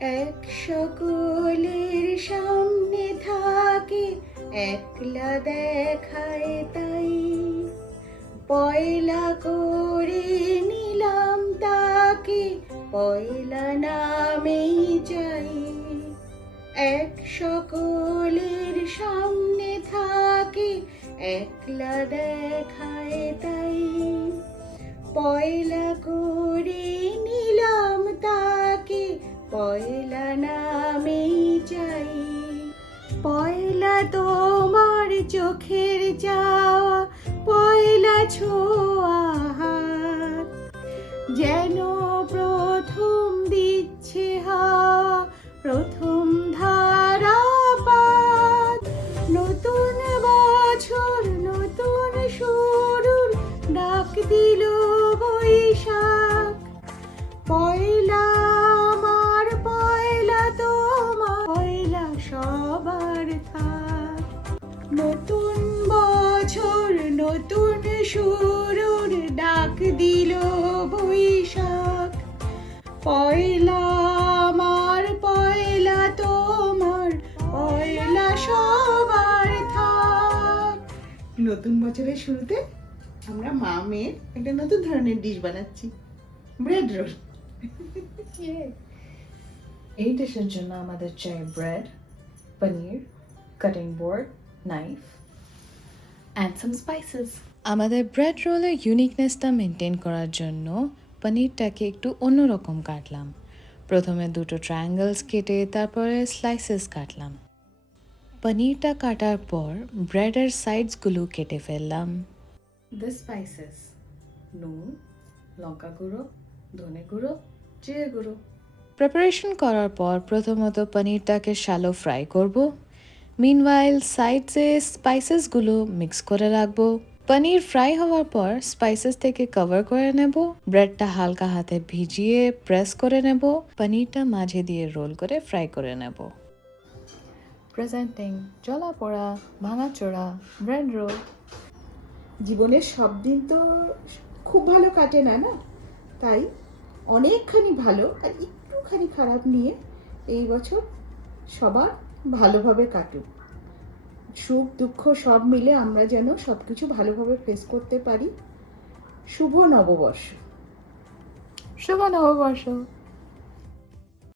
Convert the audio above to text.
এক সকলের সামনে থাকে, একলা দেখায় তাই। পয়লা করে নিলাম তাকে, পয়লা নামেই চাই। এক সকলের সামনে থাকে, একলা দেখায় তাই। পয়লা করে নিলাম তাকে, পয়লা নামেই চাই। পয়লা তোমার চোখের যাওয়া, পয়লা ছোঁয়া হাত, যেন প্রথম দিচ্ছে হাওয়া, প্রথম ধারাপাত। নতুন বছর নতুন শুরুর ডাক দিল বৈশাখ। পয়লা আমার, পয়লা তোমার, পয়লা সবার থাক। নতুন বছর নতুন শুরুর ডাক দিল বৈশাখ। পয়লা আমার, পয়লা তোমার, পয়লা সবার থাক। নতুন বছরের শুরুতে আমরা মা মেয়ের একটা নতুন ধরনের ডিশ বানাচ্ছি, ব্রেড রোল। এই ডিশের জন্য আমাদের চাই bread, paneer, cutting board, knife and some spices. আমাদের ব্রেড রোলের ইউনিকনেসটা মেনটেন করার জন্য পনিরটাকে একটু অন্যরকম কাটলাম। প্রথমে দুটো ট্রায়াঙ্গলস কেটে তারপরে স্লাইসেস কাটলাম। পনিরটা কাটার পর ব্রেডের সাইডসগুলো কেটে ফেললাম। দ্য স্পাইসেস: নুন, লঙ্কা গুঁড়ো, ধনে গুঁড়ো, জিরে গুঁড়ো। প্রিপারেশন করার পর প্রথমত পনিরটাকে শ্যালো ফ্রাই করব। মিনওয়াইল সাইডসে স্পাইসেসগুলো মিক্স করে রাখবো। পনির ফ্রাই হওয়ার পর স্পাইসেস থেকে কভার করে নেব। ব্রেডটা হালকা হাতে ভিজিয়ে প্রেস করে নেব। পনিরটা মাঝে দিয়ে রোল করে ফ্রাই করে নেব। প্রেজেন্টিং জলা পোড়া, ভাঙাচোড়া ব্রেড রোল। জীবনের সব দিন তো খুব ভালো কাটে না, না? তাই অনেকখানি ভালো আর একটুখানি খারাপ নিয়ে এই বছর সবার ভালোভাবে কাটুক। সুখ দুঃখ সব মিলে আমরা যেন সব কিছু ভালোভাবে ফেস করতে পারি। শুভ নববর্ষ। শুভ নববর্ষ।